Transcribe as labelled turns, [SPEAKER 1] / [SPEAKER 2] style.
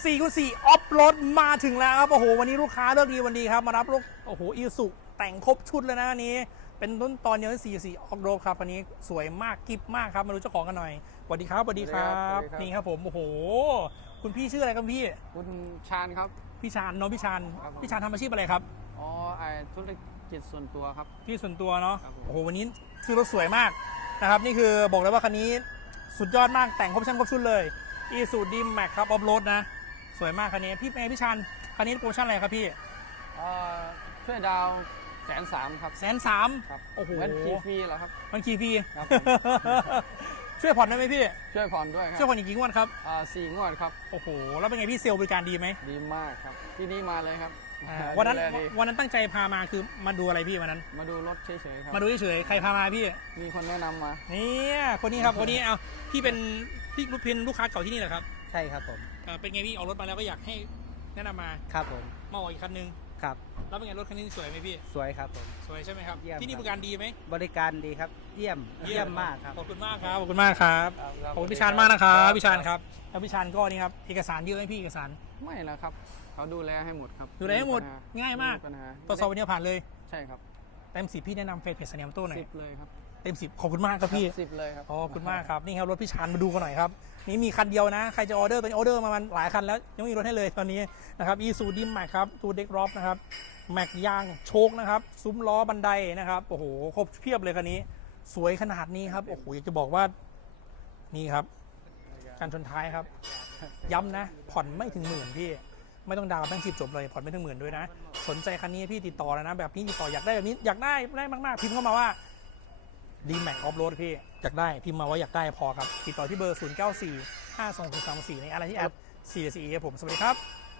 [SPEAKER 1] 4x4 ออฟโรดมาถึงแล้วครับโอ้โหวันนี้ลูกค้าเลือกดีวันดีครับมารับรถโอ้โหอีสุแต่งครบชุดเลยนะอันนี้เป็นต้นตอนเดียวที่ 4x4 ออฟโรดครับอันนี้สวยมากกิฟมากครับมาดูเจ้าของกันหน่อยสวัสดีครับสวัสดีครับนี่ครับผมโอ้โหคุณพี่ชื่ออะไรครับพี่
[SPEAKER 2] คุณชาญครับ
[SPEAKER 1] พี่ชาญน้องพี่ชาญพี่ชาญทำอาชีพอะไรครับ
[SPEAKER 2] อ๋อธุรกิจส่วนตัวครับ
[SPEAKER 1] พี่ส่วนตัวเนาะโอ้โหวันนี้ซื้อรถสวยมากนะครับนี่คือบอกเลยว่าคันนี้สุดยอดมากแต่งครบชั้นครบชุดเลยอีซูดีแม็กครับออฟโรดนะสวยมากคันนี้พี่ชาญคันนี้โปรโมชั่นอะไรครับพี่
[SPEAKER 2] ช่วยดาว130,000ครับ
[SPEAKER 1] 130,000
[SPEAKER 2] ครับ
[SPEAKER 1] โอ้โห
[SPEAKER 2] มันขี่ฟรีเหรอครับ
[SPEAKER 1] มันขี่ฟรี
[SPEAKER 2] ครับ
[SPEAKER 1] ช่วยผ่อนได้ไหมพี่
[SPEAKER 2] ช่วยผ่อนด้วยครับ
[SPEAKER 1] ช่วยผ่อนอีกกี่งวดครับ
[SPEAKER 2] 4 งวดครับ
[SPEAKER 1] โอ้โหแล้วเป็นไงพี่เซลล์บริการดีไหม
[SPEAKER 2] ดีมากครับที่นี่มาเลยครับ
[SPEAKER 1] วันนั้นตั้งใจพามาคือมาดูอะไรพี่วันนั้น
[SPEAKER 2] มาดูรถเฉยๆครับ
[SPEAKER 1] มาดูเฉยๆใครพามาพี่
[SPEAKER 2] มีคนแนะนำมา
[SPEAKER 1] นี่คนนี้ครับคนนี้เอาพี่เป็นลูกค้าเก่าที่นี่เหรอครับ
[SPEAKER 3] ใช่ครับผม
[SPEAKER 1] เป็นไงพี่เอารถมาแล้วก็อยากให้แนะนำมา
[SPEAKER 3] ครับผม
[SPEAKER 1] มาออกอีกคันนึง
[SPEAKER 3] ครับ
[SPEAKER 1] แล้วเป็นไงรถคันนี้สวยไหมพี่
[SPEAKER 3] สวยครับผม
[SPEAKER 1] สวยใช่ไหมครับที่นี่บริการดีไหม
[SPEAKER 3] บริการดีครับเยี่ยมมากครับ
[SPEAKER 1] ขอบคุณมากครับขอบคุณมากครับขอบคุณพี่ชาญมากนะครับพี่ชาญครับแล้วพี่ชาญก็นี่ครับเอกสารเยอะไหมพี่เอกสาร
[SPEAKER 2] ไม่แล้วครับเขาดูแลให้หมดครับ
[SPEAKER 1] ดูแลให้หมดง่ายมากตรวจสอบวันนี้ผ่านเลย
[SPEAKER 2] ใช่ครับ
[SPEAKER 1] เต็ม10พี่แนะนำเฟซเสนียมโต้หน่อย
[SPEAKER 2] 10เลยครับ
[SPEAKER 1] เต็ม10ขอบคุณมากครับพี่
[SPEAKER 2] 10เลยครับ
[SPEAKER 1] ขอบคุณมากครับนี่ครับรถพี่ชาญมาดูกันหน่อยครับนี่มีคันเดียวนะใครจะออเดอร์ตอนนี้ออเดอร์มาหลายคันแล้วยังไม่มีรถให้เลยตอนนี้นะครับอีซูดิมแม็กครับตูเด็กรอบนะครับแม็กยางโชคนะครับซุ้มล้อบันไดนะครับโอ้โหครบเพียบเลยคันนี้สวยขนาดนี้ครับโอ้โหอยากจะบอกว่านี่ครับการชนท้ายครับย้ำนะผ่อนไม่ถึง10,000พี่ไม่ต้องดาวน์แบงค์10จบเลยผ่อนไม่ถึง10,000ด้วยนะสนใจคันนี้พี่ติดต่อแล้วนะแบบนี้ติดต่ออยากได้แบบนี้อยากได้มากๆพิมพ์เข้ามาว่าดีแม็กออฟโรดพี่อยากได้พิมพ์มาว่าอยากได้พอครับติดต่อที่เบอร์09452634ในอะไรที่แอด4 4ผมสวัสดีครับ